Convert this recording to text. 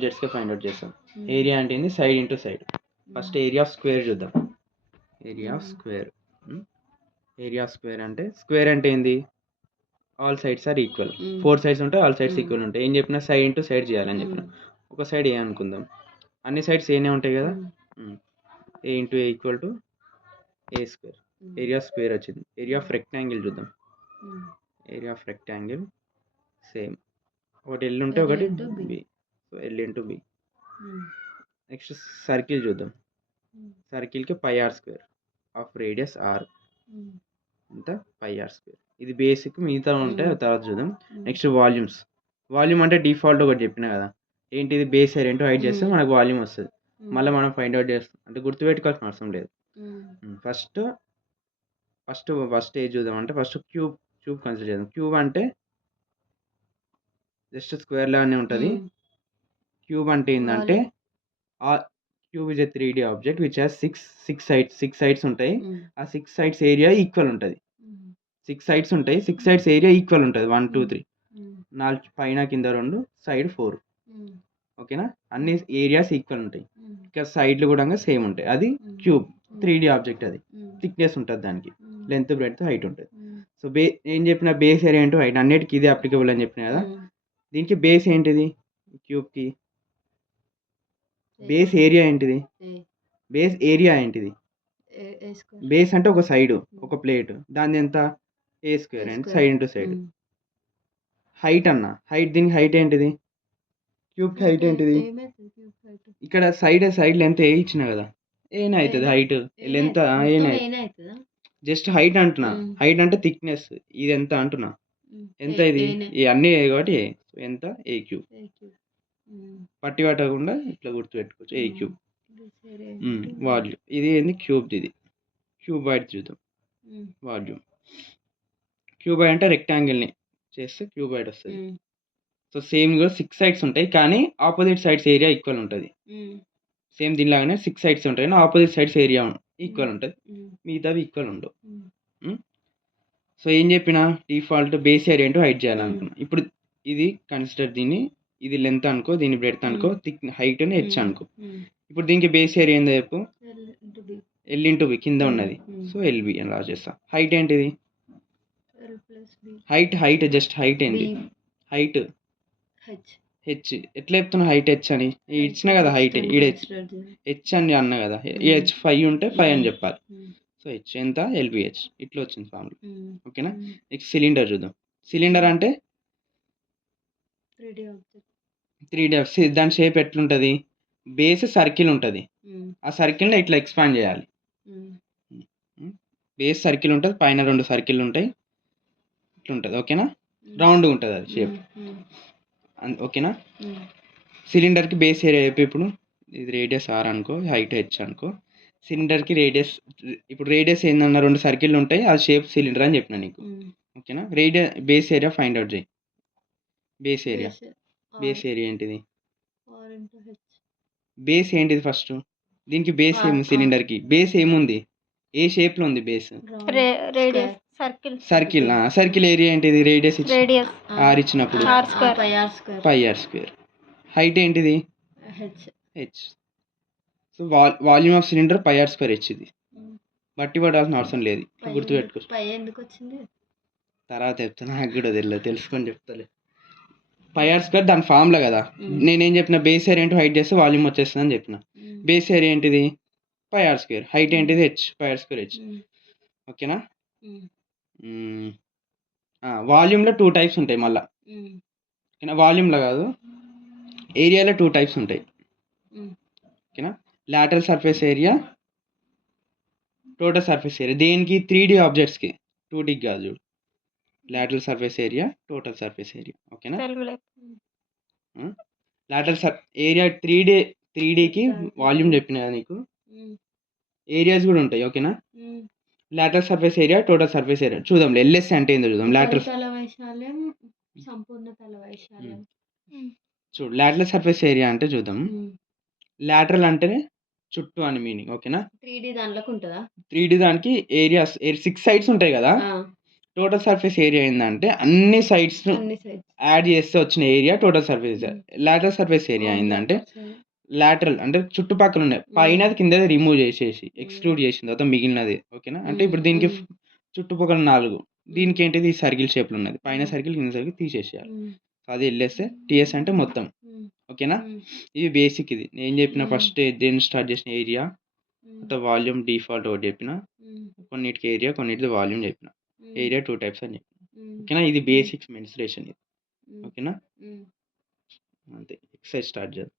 ఆబ్జెక్ట్స్గా find out చేస్తాం. Area అంటే ఏంది? Side into side. First area of square చూద్దాం. Area of square. Area of square అంటే square అంటే ఏంది? All sides are equal. 4 sides ఉంటాయి, ఆల్ సైడ్స్ ఈక్వల్ ఉంటాయి. ఏం చెప్పినా సైడ్ ఇంటూ సైడ్ చేయాలని చెప్పిన. ఒక సైడ్ ఏ అనుకుందాం, అన్ని సైడ్స్ ఏనే ఉంటాయి కదా. A into A equal to A square. Area square వచ్చింది. ఏరియా ఆఫ్ రెక్టాంగిల్ చూద్దాం. ఏరియా ఆఫ్ రెక్టాంగిల్ సేమ్, ఒకటి ఎల్ ఉంటే ఒకటి B. So L into B. Next circle చూద్దాం. సర్కిల్కి pi are square of radius r, అంతా పై ఆర్ స్క్వేర్. ఇది basic, మిగతా ఉంటాయి తర్వాత చూద్దాం. Next volumes. వాల్యూమ్ అంటే డిఫాల్ట్ ఒకటి చెప్పిన కదా, ఏంటిది? బేస్ ఏరియా ఇంటూ హైట్ చేస్తే మనకు వాల్యూమ్ వస్తుంది. మళ్ళీ మనం ఫైండ్ అవుట్ చేస్తాం అంటే గుర్తుపెట్టుకోవాల్సిన అవసరం లేదు. ఫస్ట్ ఏది చూద్దాం అంటే ఫస్ట్ క్యూబ్ కన్సిడర్ చేద్దాం. క్యూబ్ అంటే జస్ట్ స్క్వేర్ లాగానే ఉంటుంది. క్యూబ్ అంటే ఏంటంటే cube is a 3D object which has six sides ఉంటాయి. ఆ 6 సైడ్స్ ఏరియా ఈక్వల్ ఉంటుంది. 6 సైడ్స్ ఉంటాయి, 6 సైడ్స్ ఏరియా ఈక్వల్ ఉంటుంది. 1 2 3 4 పైన కింద 2 సైడ్ 4. ఓకేనా? అన్ని ఏరియాస్ ఈక్వల్ ఉంటాయి. ఇంకా సైడ్లు కూడా సేమ్ ఉంటాయి. అది క్యూబ్ 3D ఆబ్జెక్ట్. అది థిక్నెస్ ఉంటుంది, దానికి లెంత్ బ్రెడ్త్ హైట్ ఉంటుంది. సో ఏం చెప్పిన బేస్ ఏరియా ఇంటూ హైట్ అన్నిటికీ ఇదే అప్లికబుల్ అని చెప్పిన కదా. దీనికి బేస్ ఏంటిది? క్యూబ్కి బేస్ ఏరియా ఏంటిది? బేస్ ఏరియా ఏంటిది? బేస్ అంటే ఒక సైడ్, ఒక ప్లేట్, దాని ఎంత? A square and side into side. Height అన్న, హైట్, దీనికి హైట్ ఏంటిది? క్యూబ్ హైట్ ఏంటిది? ఇక్కడ సైడ్ లెంత్ ఏ ఇచ్చిన కదా, ఏనే అవుతుంది హైట్. లెంత్ ఏనే, జస్ట్ హైట్ అంటున్నా. హైట్ అంటే థిక్నెస్. ఇది ఎంత అంటున్నా? ఎంత ఇది? ఈ అన్నీ కాబట్టి ఎంత? A cube. పట్టి పట్టకుండా ఇట్లా గుర్తుపెట్టుకోవచ్చు, ఏ క్యూబ్. వాల్యూమ్ ఇది ఏంది? క్యూబ్. ఇది క్యూబ్ వైడ్ చూద్దాం. వాల్యూమ్ క్యూబ్ అంటే రెక్టాంగిల్ని చేస్తే క్యూబ్ వైడ్ వస్తుంది. సో సేమ్ కూడా 6 సైడ్స్ ఉంటాయి, కానీ ఆపోజిట్ సైడ్స్ ఏరియా ఈక్వల్ ఉంటుంది. సేమ్ దీనిలాగానే 6 సైడ్స్ ఉంటాయి, కానీ ఆపోజిట్ సైడ్స్ ఏరియా ఈక్వల్ ఉంటుంది, మిగతావి ఈక్వల్ ఉండవు. సో ఏం చెప్పినా default base area into height చేయాలనుకున్నాం. ఇప్పుడు ఇది కన్సిడర్, దీన్ని ఇది లెంత్ అనుకో, దీని బ్రెడ్త్ అనుకో, థిక్ హైట్ అని హెచ్ అనుకో. ఇప్పుడు దీనికి బేస్ ఏరియా ఏందో చెప్పు? ఎల్ ఇంటూ బి, కింద ఉన్నది. సో ఎల్బి అని రాసేస్తా. హైట్ ఏంటిది? హైట్ జస్ట్ హైట్ ఏంటి? Height H. ఎట్లా చెప్తున్నా హైట్ హెచ్ అని? ఇచ్చిన కదా హైట్, ఈడ హెచ్ అని అన్న కదా. ఈ హెచ్ 5 ఉంటే 5 అని చెప్పాలి. సో హెచ్ ఎంత? ఎల్బిహెచ్. ఇట్లా వచ్చింది ఫార్ములా. ఓకేనా? నెక్స్ట్ సిలిండర్ చూద్దాం. సిలిండర్ అంటే 3D. దాని షేప్ ఎట్లుంటుంది? బేస్ సర్కిల్ ఉంటుంది, ఆ సర్కిల్ని ఇట్లా ఎక్స్పాండ్ చేయాలి. బేస్ సర్కిల్ ఉంటుంది, పైన 2 సర్కిల్ ఉంటాయి, ఇట్లా ఉంటుంది. ఓకేనా? రౌండ్ ఉంటుంది అది షేప్. ఓకేనా? సిలిండర్కి బేస్ ఏరియా చెప్పి. ఇప్పుడు ఇది రేడియస్ ఆర్ అనుకో, హైట్ హెచ్ అనుకో. సిలిండర్కి రేడియస్, ఇప్పుడు రేడియస్ ఏందన్న 2 సర్కిల్ ఉంటాయి, అది షేప్ సిలిండర్ అని చెప్పిన నీకు. ఓకేనా? బేస్ ఏరియా ఫైండ్ అవుట్ చేయి. బేస్ ఏరియా ఏంటిది? బేస్ ఏంటిది ఫస్ట్? దీనికి బేస్ ఏమి? సిలిండర్కి బేస్ ఏముంది? ఏ షేప్లో ఉంది బేస్? సర్కిల్ ఏరియా ఏంటిది? రేడియస్ ఆర్ ఇచ్చినప్పుడు పై ఆర్ స్క్వేర్. హైట్ ఏంటిది? H. So volume of cylinder pi are square H. ఇది బట్టి పడాల్సిన అవసరం లేదు, గుర్తుపెట్టుకో. తర్వాత చెప్తా, నాకు కూడా తెలియదు, తెలుసుకొని చెప్తాలే. పై ఆర్ స్క్వేర్ దాని ఫార్ములా కదా. నేనేం చెప్పిన? బేస్ ఏరియా ఇంటూ హైట్ చేస్తే వాల్యూమ్ వచ్చేస్తుంది అని చెప్పిన. బేస్ ఏరియా ఏంటిది? Pi are square. హైట్ ఏంటిది? H, pi are square H. ఓకేనా? వాల్యూమ్లో 2 టైప్స్ ఉంటాయి మళ్ళీ. ఓకేనా? వాల్యూమ్లో కాదు, ఏరియాలో 2 టైప్స్ ఉంటాయి. ఓకేనా? Lateral surface area, total surface area. దేనికి? 3D ఆబ్జెక్ట్స్కి, 2D కాదు చూడు. Lateral surface area, total surface area. ఓకేనా? లాటరల్ ఏరియా 3Dకి వాల్యూమ్ చెప్పిన కదా నీకు, ఏరియాస్ కూడా ఉంటాయి. ఓకేనా? Lateral surface area, total surface area చూద్దాం. ఎల్ఎస్ అంటే ఏందో చూద్దాం. చూడు, లాటరల్ సర్ఫేస్ ఏరియా అంటే చూద్దాం. లాటరల్ అంటేనే చుట్టూ అని మీనింగ్. ఓకేనా? 3D దానికి ఏరియాస్ 6 సైడ్స్ ఉంటాయి కదా, టోటల్ సర్ఫేస్ ఏరియా ఏందంటే అన్ని సైడ్స్ అన్ని సైడ్స్. యాడ్ చేస్తే వచ్చిన area total surface. Lateral surface area ఏందంటే లాటరల్ అంటే చుట్టుపక్కల ఉన్నాయి పైనది కిందది రిమూవ్ చేసేసి ఎక్స్క్లూడ్ చేసిన తర్వాత మిగిలినది. ఓకేనా? అంటే ఇప్పుడు దీనికి చుట్టుపక్కల 4 దీనికి ఏంటిది సర్కిల్ షేప్లో ఉన్నది. పైన సర్కిల్ కింద సర్కిల్ తీసేసేయాలి. అది వెళ్ళేస్తే టీఎస్ అంటే మొత్తం. ఓకేనా? ఇది బేసిక్. ఇది నేను చెప్పిన ఫస్ట్ దేని స్టార్ట్ చేసిన ఏరియా తర్వాత వాల్యూమ్ డిఫాల్ట్ ఒకటి చెప్పిన, కొన్నిటికి ఏరియా కొన్నిటికి వాల్యూమ్ చెప్పిన. ఏరియా 2 టైప్స్ అని చెప్పిన. ఓకేనా? ఇది బేసిక్స్ మెన్సురేషన్ ఇది. ఓకేనా? అంతే. ఎక్సర్సైజ్ స్టార్ట్ చేద్దాం.